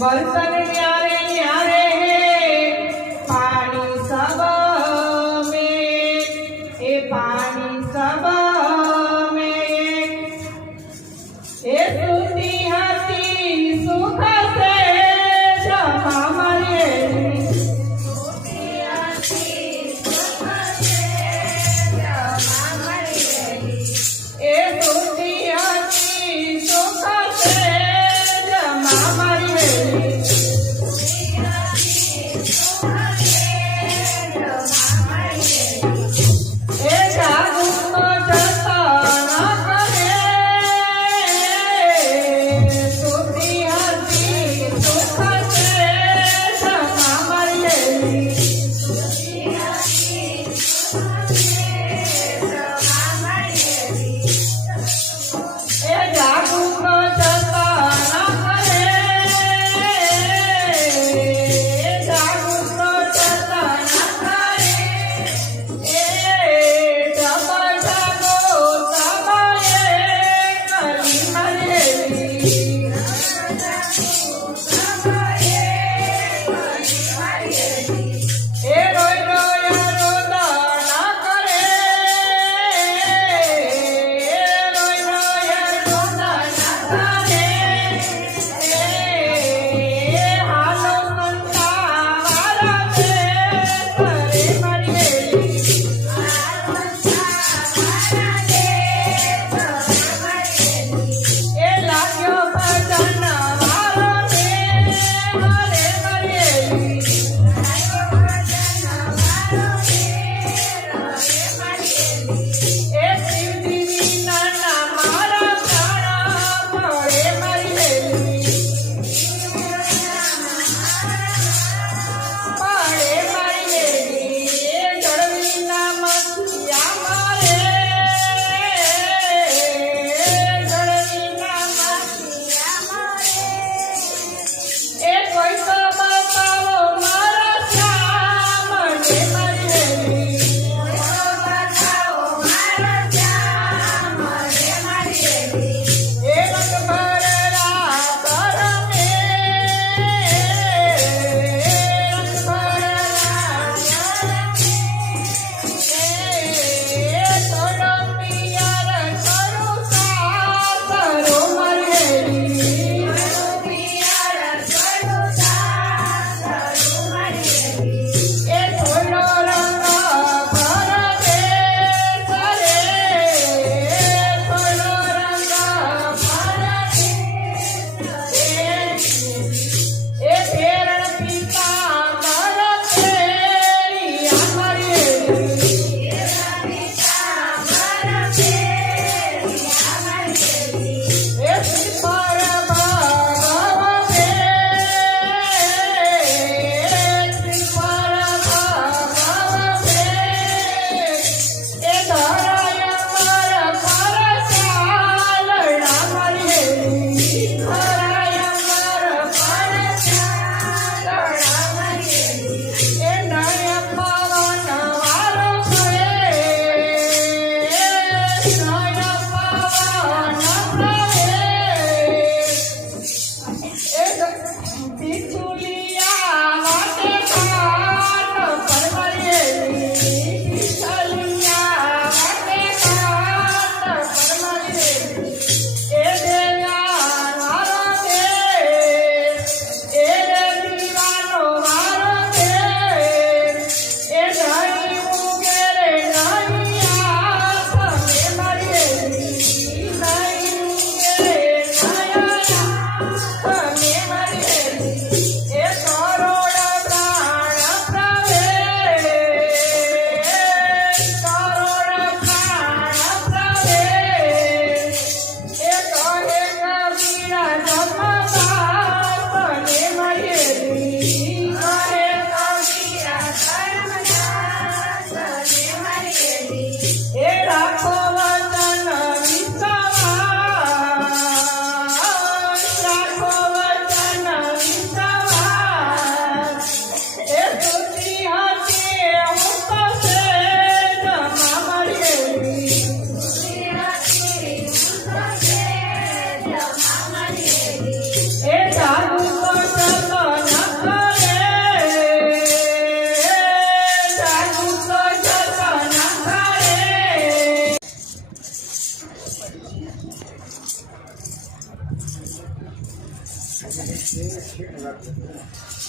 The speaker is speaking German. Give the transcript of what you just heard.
બર્તન ન્યારે